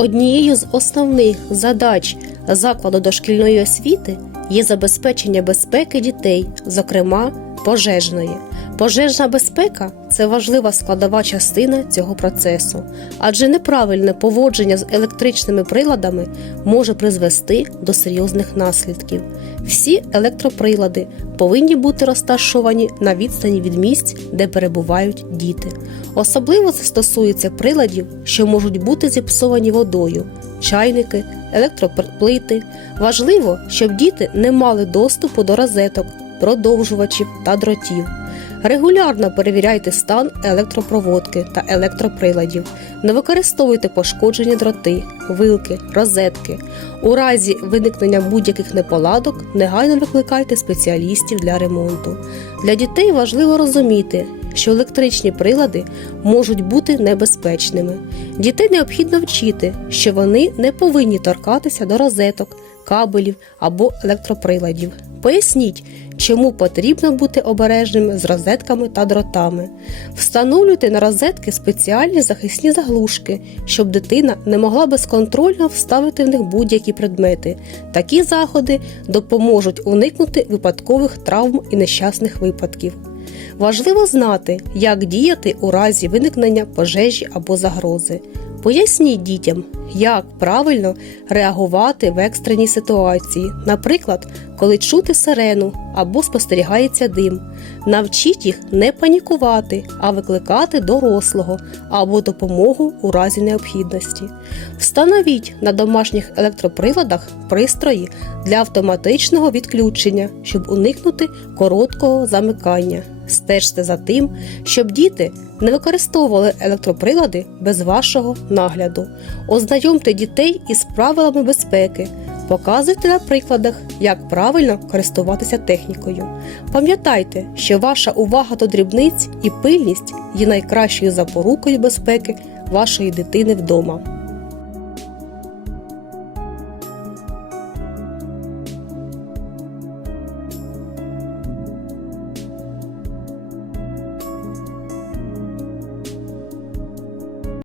Однією з основних задач закладу дошкільної освіти є забезпечення безпеки дітей, зокрема пожежної. Пожежна безпека це важлива складова частина цього процесу, адже неправильне поводження з електричними приладами може призвести до серйозних наслідків. Всі електроприлади повинні бути розташовані на відстані від місць, де перебувають діти. Особливо це стосується приладів, що можуть бути зіпсовані водою, чайники, електроплити. Важливо, щоб діти не мали доступу до розеток, продовжувачів та дротів. Регулярно перевіряйте стан електропроводки та електроприладів. Не використовуйте пошкоджені дроти, вилки, розетки. У разі виникнення будь-яких неполадок негайно викликайте спеціалістів для ремонту. Для дітей важливо розуміти, що електричні прилади можуть бути небезпечними. Дітей необхідно вчити, що вони не повинні торкатися до розеток, кабелів або електроприладів. Поясніть, чому потрібно бути обережними з розетками та дротами. Встановлюйте на розетки спеціальні захисні заглушки, щоб дитина не могла безконтрольно вставити в них будь-які предмети. Такі заходи допоможуть уникнути випадкових травм і нещасних випадків. Важливо знати, як діяти у разі виникнення пожежі або загрози. Поясніть дітям, як правильно реагувати в екстреній ситуації, наприклад, коли чути сирену або спостерігається дим. Навчіть їх не панікувати, а викликати дорослого або допомогу у разі необхідності. Встановіть на домашніх електроприладах пристрої для автоматичного відключення, щоб уникнути короткого замикання. Стежте за тим, щоб діти не використовували електроприлади без вашого нагляду. Ознайомте дітей із правилами безпеки. Показуйте на прикладах, як правильно користуватися технікою. Пам'ятайте, що ваша увага до дрібниць і пильність є найкращою запорукою безпеки вашої дитини вдома.